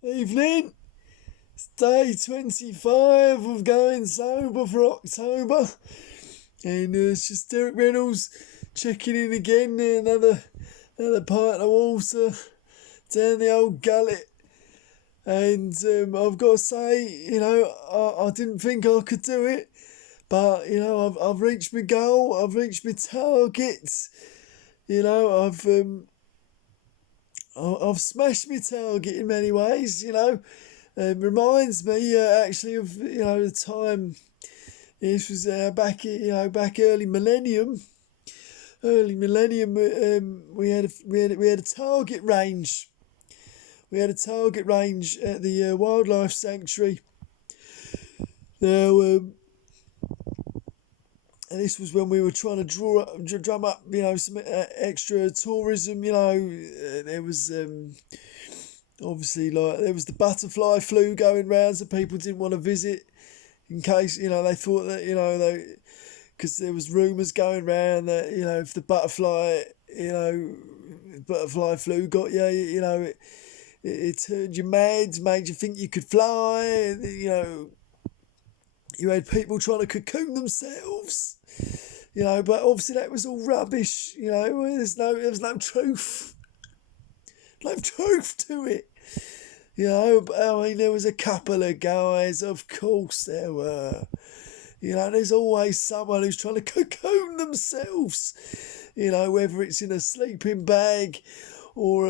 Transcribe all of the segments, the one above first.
Evening. It's day 25 of going sober for October. And it's just Derek Reynolds checking in again. Another pint of water down the old gullet. And I've got to say, I didn't think I could do it. But, I've reached my goal. I've reached my target. I've smashed my target in many ways, reminds me actually of the time. This was back early millennium. We had a target range. We had a target range at the wildlife sanctuary. Now, and this was when we were trying to drum up, some extra tourism. There was obviously there was the butterfly flu going round, so people didn't want to visit in case they thought that because there was rumours going round that if the butterfly flu got you, it turned you mad, made you think you could fly, and you had people trying to cocoon themselves. But obviously that was all rubbish. There was no truth. No truth to it. But, I mean, there was a couple of guys, of course there were. There's always someone who's trying to cocoon themselves. Whether it's in a sleeping bag or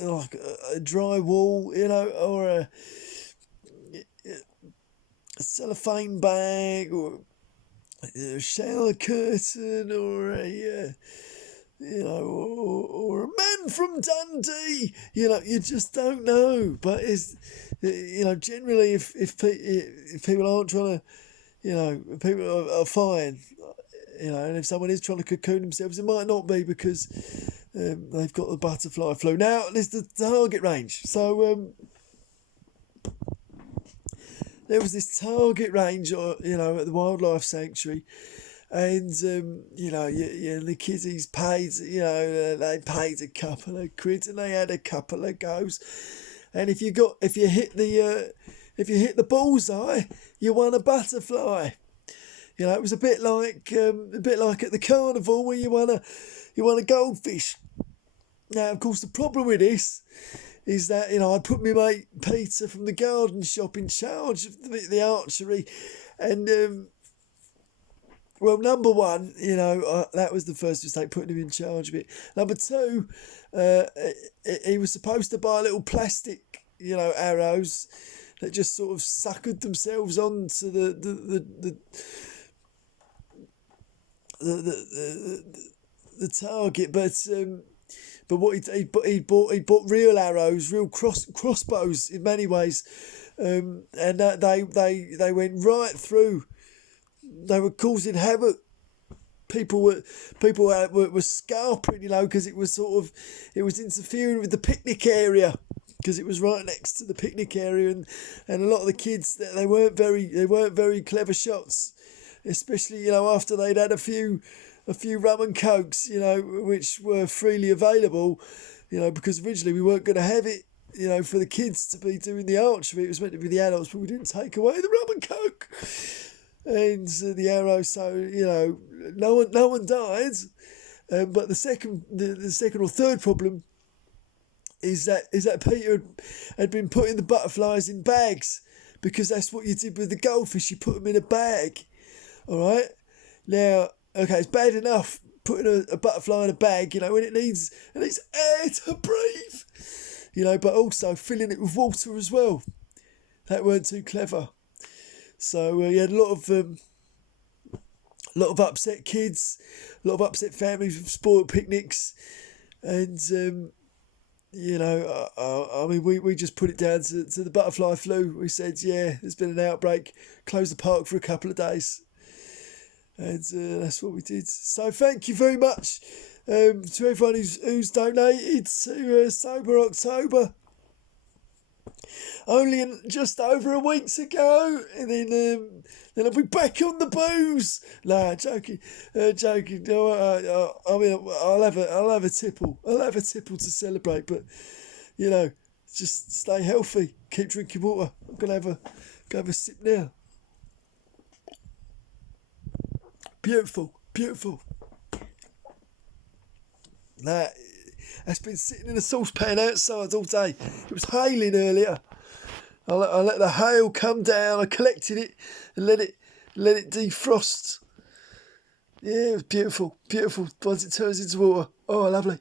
like a dry wall, or a cellophane bag, or a shower curtain, or or a man from Dundee. You just don't know. But it's generally if people aren't trying to, people are fine. And if someone is trying to cocoon themselves, it might not be because they've got the butterfly flu. Now, there's the target range. So there was this target range, at the wildlife sanctuary, and the kiddies paid, they paid a couple of quid, and they had a couple of goes. And if you hit the bullseye, you won a butterfly. It was a bit like at the carnival where you won a goldfish. Now, of course, the problem with this is that I put my mate Peter from the garden shop in charge of the archery, and well, number one, that was the first mistake, putting him in charge of it. Number two, he was supposed to buy little plastic, arrows that just sort of suckered themselves onto the target, but what he bought real arrows, real crossbows in many ways, and that they went right through. They were causing havoc. People were scarpering, because it was interfering with the picnic area, because it was right next to the picnic area, and a lot of the kids, they weren't very clever shots, especially after they'd had a few rum and cokes, which were freely available, because originally we weren't going to have it, for the kids to be doing the archery. It was meant to be the adults, but we didn't take away the rum and coke and the arrow, so no one died. But the second or third problem is that Peter had been putting the butterflies in bags, because that's what you did with the goldfish. You put them in a bag. All right. Now, okay, it's bad enough putting a butterfly in a bag, when it needs air to breathe, but also filling it with water as well. That weren't too clever. So you had a lot of upset kids, a lot of upset families with spoiled picnics, and I mean, we just put it down to the butterfly flu. We said, yeah, there's been an outbreak, close the park for a couple of days. And that's what we did. So thank you very much to everyone who's donated to Sober October. Only just over a week to go, and then Then I'll be back on the booze. Nah, joking, joking. No, I mean, I'll have a tipple. I'll have a tipple to celebrate. But you know, just stay healthy. Keep drinking water. I'm gonna have a sip now. Beautiful, beautiful. That's been sitting in a saucepan outside all day. It was hailing earlier. I let the hail come down. I collected it and let it defrost. Yeah, it was beautiful, beautiful. Once it turns into water, oh, lovely.